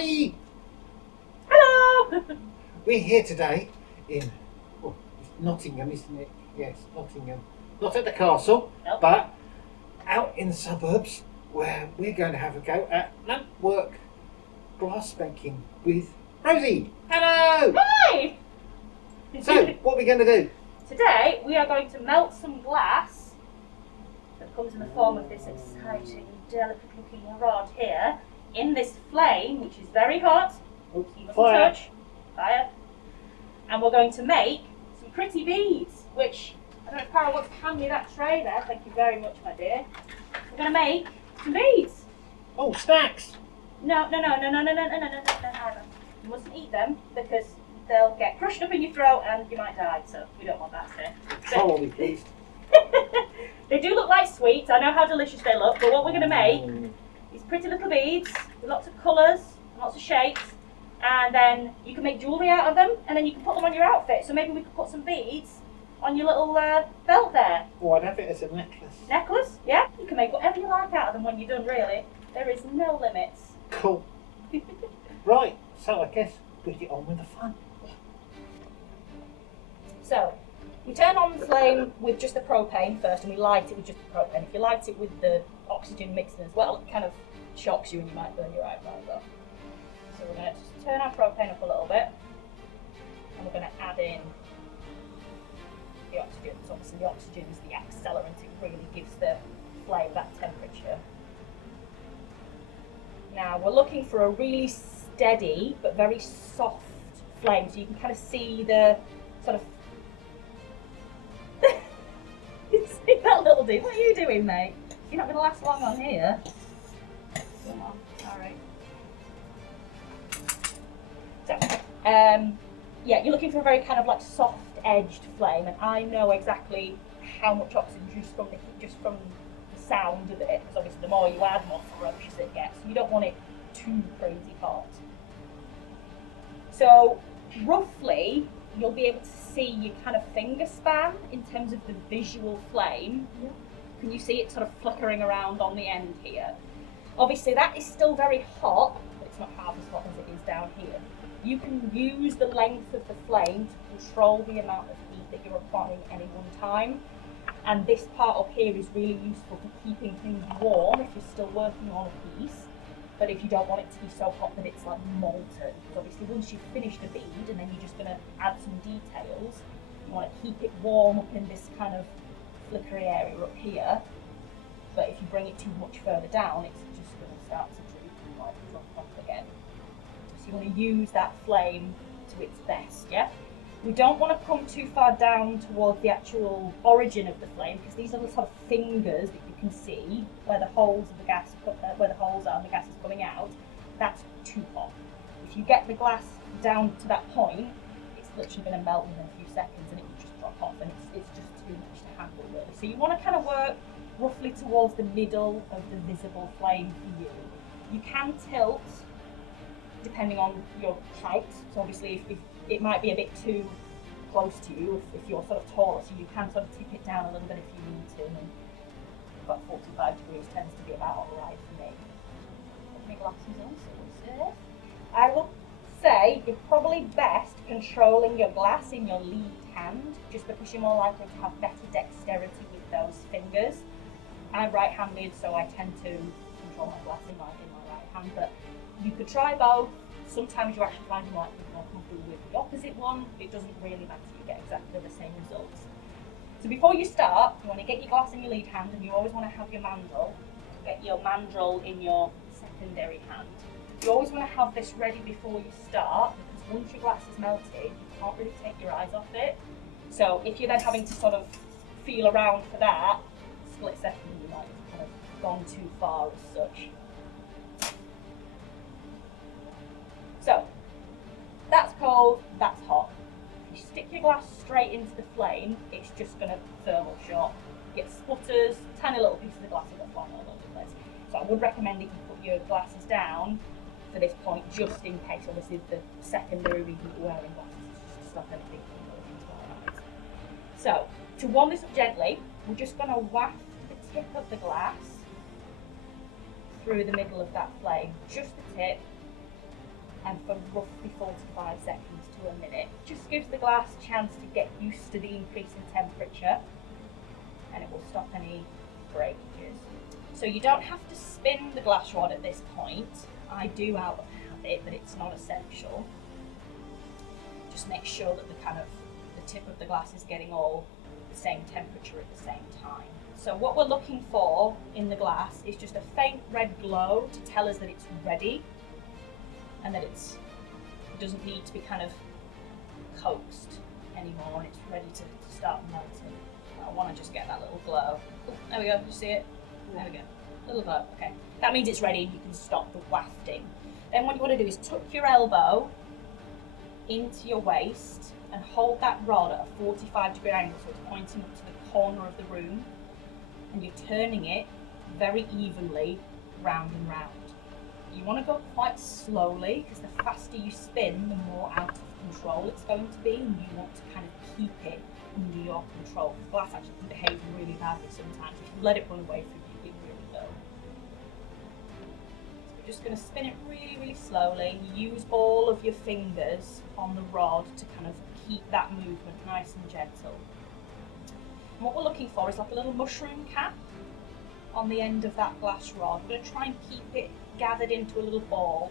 everybody! Hello! We're here today in it's Nottingham, isn't it? Yes, Nottingham. Not at the castle, Nope. but out in the suburbs where we're going to have a go at lamp work glass making with Rosie. Hello! Hi! So, what are we going to do? Today we are going to melt some glass that comes in the form of this exciting, delicate looking rod here in this flame, which is very hot. Oh, You mustn't fire. touch. Fire. And we're going to make some pretty beads, which, I don't know if Carol wants to hand me that tray there. Thank you very much, my dear. We're going to make some beads. Oh, snacks! No. You mustn't eat them because they'll get crushed up in your throat and you might die, so we don't want that to. Follow me, please. They do look like sweets. I know how delicious they look, but what we're going to make is pretty little beads with lots of colours, lots of shapes, and then you can make jewellery out of them, and then you can put them on your outfit. So maybe we could put some beads on your little belt there. Oh, I'd have it as a necklace. Necklace, yeah? You can make whatever you like out of them when you're done, really. There is no limits. Cool. Right, so I guess we get on with the fun. So, we turn on the flame with just the propane first, and we light it with just the propane. If you light it with the oxygen mixing as well, it kind of shocks you and you might burn your eyebrows off. So we're going to just turn our propane up a little bit, and we're going to add in the oxygen. So obviously the oxygen is the accelerant, it really gives the flame that temperature. Now we're looking for a really steady but very soft flame, so you can kind of see the sort of see that little dude. What are you doing, mate? You're not going to last long on here. Come on, alright. So, yeah, you're looking for a very kind of like soft-edged flame, and I know exactly how much oxygen just from the sound of it, because obviously the more you add, more ferocious it gets. You don't want it too crazy hot. So, roughly, you'll be able to see your kind of finger span in terms of the visual flame. Yeah. Can you see it sort of flickering around on the end here? Obviously that is still very hot, but it's not half as hot as it is down here. You can use the length of the flame to control the amount of heat that you're applying at any one time. And this part up here is really useful for keeping things warm if you're still working on a piece. But if you don't want it to be so hot that it's like molten, because obviously once you've finished a bead and then you're just going to add some details, you want to keep it warm up in this kind of flickery area up here. But if you bring it too much further down, it's just going to start to droop and like drop off again. So you want to use that flame to its best, yeah? We don't want to come too far down towards the actual origin of the flame, because these are the sort of fingers that you can see where the holes of the gas, where the holes are and the gas is coming out. That's too hot. If you get the glass down to that point, it's literally going to melt within a few seconds and it will just drop off, and it's just too much to handle really. So you want to kind of work roughly towards the middle of the visible flame for you. You can tilt depending on your height. So obviously if it might be a bit too close to you if you're sort of taller, so you can sort of tip it down a little bit if you need to, and about 45 degrees tends to be about alright for me. Put my glasses on so we're safe. I will say you're probably best controlling your glass in your lead hand, just because you're more likely to have better dexterity with those fingers. I'm right-handed, so I tend to control my glass in my right hand, but you could try both. Sometimes you actually find you might be more comfortable with the opposite one. It doesn't really matter, you get exactly the same results. So before you start, you want to get your glass in your lead hand, and you always want to have your mandrel. Get your mandrel in your secondary hand. You always want to have this ready before you start, because once your glass is melted, you can't really take your eyes off it. So if you're then having to sort of feel around for that, split second, you might have kind of gone too far as such. So, that's cold, that's hot. If you stick your glass straight into the flame, it's just going to thermal shock. You get sputters, tiny little pieces of glass that fly all over the place. So I would recommend that you put your glasses down for this point, just in case. Obviously the secondary reason you're wearing glasses is just to stop anything from going into our eyes. So, to warm this up gently, we're just going to waft the tip of the glass through the middle of that flame, just the tip. and for roughly 45 seconds to a minute. Just gives the glass a chance to get used to the increase in temperature, and it will stop any breakages. So you don't have to spin the glass rod at this point. I do out of habit, but it's not essential. Just make sure that the tip of the glass is getting all the same temperature at the same time. So what we're looking for in the glass is just a faint red glow to tell us that it's ready, and that it doesn't need to be kind of coaxed anymore, and it's ready to start melting. I want to just get that little glow. Oh, there we go, you see it? There we go, little glow, okay. That means it's ready and you can stop the wafting. Then what you want to do is tuck your elbow into your waist and hold that rod at a 45-degree angle, so it's pointing up to the corner of the room, and you're turning it very evenly round and round. You want to go quite slowly, because the faster you spin, the more out of control it's going to be, and you want to kind of keep it under your control. The glass actually can behave really badly sometimes. If you let it run away from you, it really will. So we're just going to spin it really, really slowly. Use all of your fingers on the rod to kind of keep that movement nice and gentle. And what we're looking for is like a little mushroom cap on the end of that glass rod. We're going to try and keep it gathered into a little ball.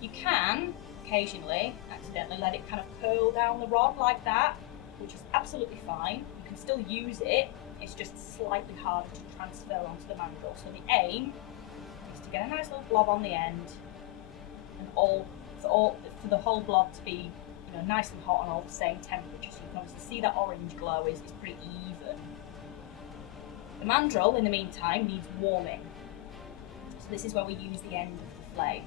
You can occasionally accidentally let it kind of curl down the rod like that, which is absolutely fine. You can still use it, it's just slightly harder to transfer onto the mandrel. So the aim is to get a nice little blob on the end, and for the whole blob to be nice and hot and all the same temperature. So you can obviously see that orange glow is pretty even. The mandrel, in the meantime, needs warming. So this is where we use the end of the flame.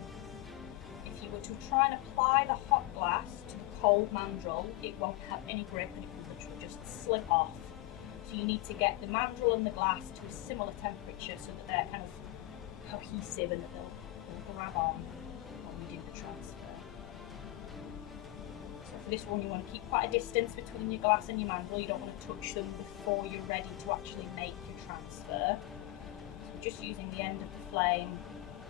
If you were to try and apply the hot glass to the cold mandrel, it won't have any grip and it will literally just slip off. So you need to get the mandrel and the glass to a similar temperature so that they're kind of cohesive and that they'll grab on when we do the transfer. So for this one, you want to keep quite a distance between your glass and your mandrel. You don't want to touch them before you're ready to actually make your transfer. So just using the end of the flame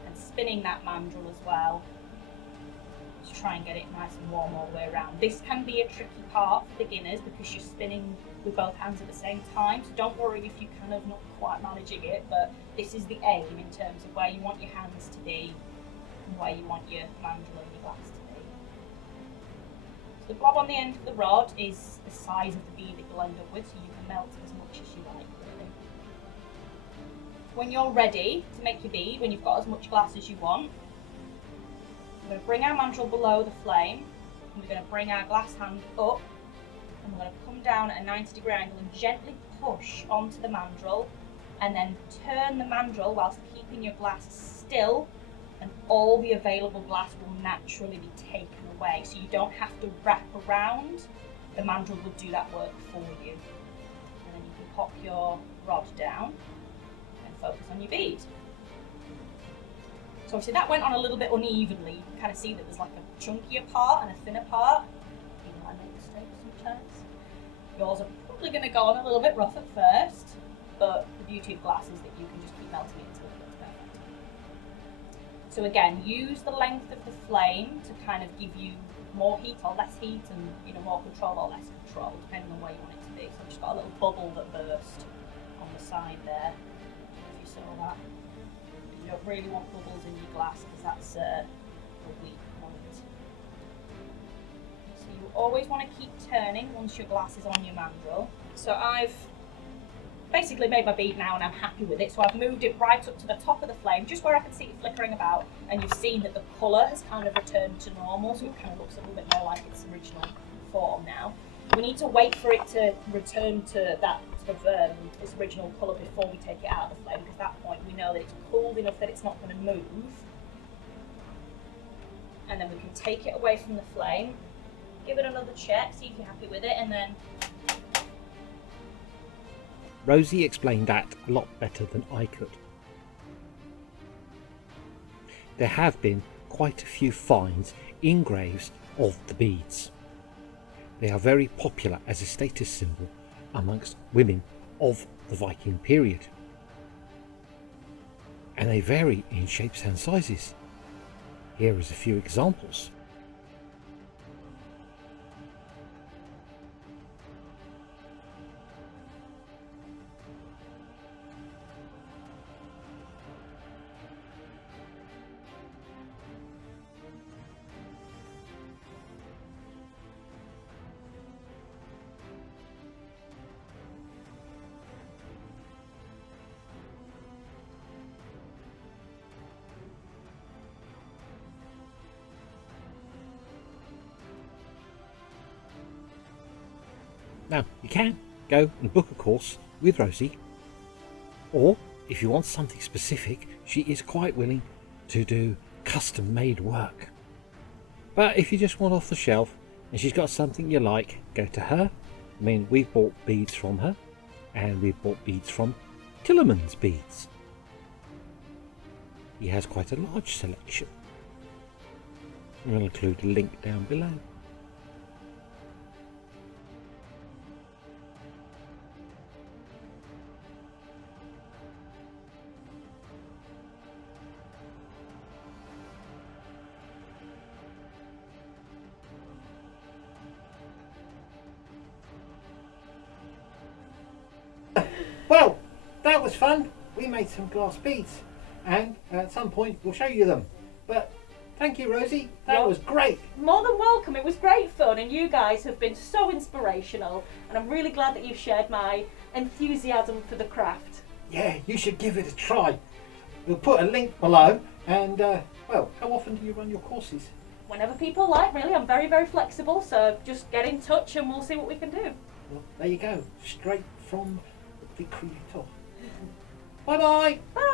and spinning that mandrel as well to try and get it nice and warm all the way around. This can be a tricky part for beginners because you're spinning with both hands at the same time, so don't worry if you're kind of not quite managing it, but this is the aim in terms of where you want your hands to be and where you want your mandrel and your glass to be. So the blob on the end of the rod is the size of the bead that you'll end up with, so you can melt it as much as you like, really. When you're ready to make your bead, when you've got as much glass as you want, we're going to bring our mandrel below the flame, and we're going to bring our glass hand up, and we're going to come down at a 90-degree angle and gently push onto the mandrel, and then turn the mandrel whilst keeping your glass still, and all the available glass will naturally be taken away. So you don't have to wrap around, the mandrel will do that work for you. And then you can pop your rod down and focus on your bead. So obviously that went on a little bit unevenly. You can kind of see that there's like a chunkier part and a thinner part. Even I make mistakes sometimes. Yours are probably going to go on a little bit rough at first, but the beauty of glass is that you can just keep melting it until it gets perfect. So again, use the length of the flame to kind of give you more heat or less heat, and more control or less control, depending on where you want it to be. So I've just got a little bubble that burst on the side there, if you saw that. You don't really want bubbles in your glass because that's a weak point. So you always want to keep turning once your glass is on your mandrel. So I've basically made my bead now and I'm happy with it. So I've moved it right up to the top of the flame, just where I can see it flickering about, and you've seen that the colour has kind of returned to normal, so it kind of looks a little bit more like its original form now. We need to wait for it to return to that sort of its original colour before we take it out of the flame, because at that point we know that it's cooled enough that it's not going to move. And then we can take it away from the flame, give it another check, see if you're happy with it, and then... Rosie explained that a lot better than I could. There have been quite a few finds in graves of the beads. They are very popular as a status symbol amongst women of the Viking period. And they vary in shapes and sizes. Here is a few examples. Now, you can go and book a course with Rosie, or if you want something specific, she is quite willing to do custom made work. But if you just want off the shelf and she's got something you like, go to her. I mean, we've bought beads from her, and we've bought beads from Tillerman's Beads. He has quite a large selection. We'll include a link down below. Well, that was fun. We made some glass beads, and at some point we'll show you them. But thank you, Rosie. That was great. More than welcome. It was great fun, and you guys have been so inspirational, and I'm really glad that you've shared my enthusiasm for the craft. Yeah, you should give it a try. We'll put a link below, and well, how often do you run your courses? Whenever people like, really. I'm very, very flexible, so just get in touch and we'll see what we can do. Well, there you go. Straight from the creator. Bye-bye. Bye.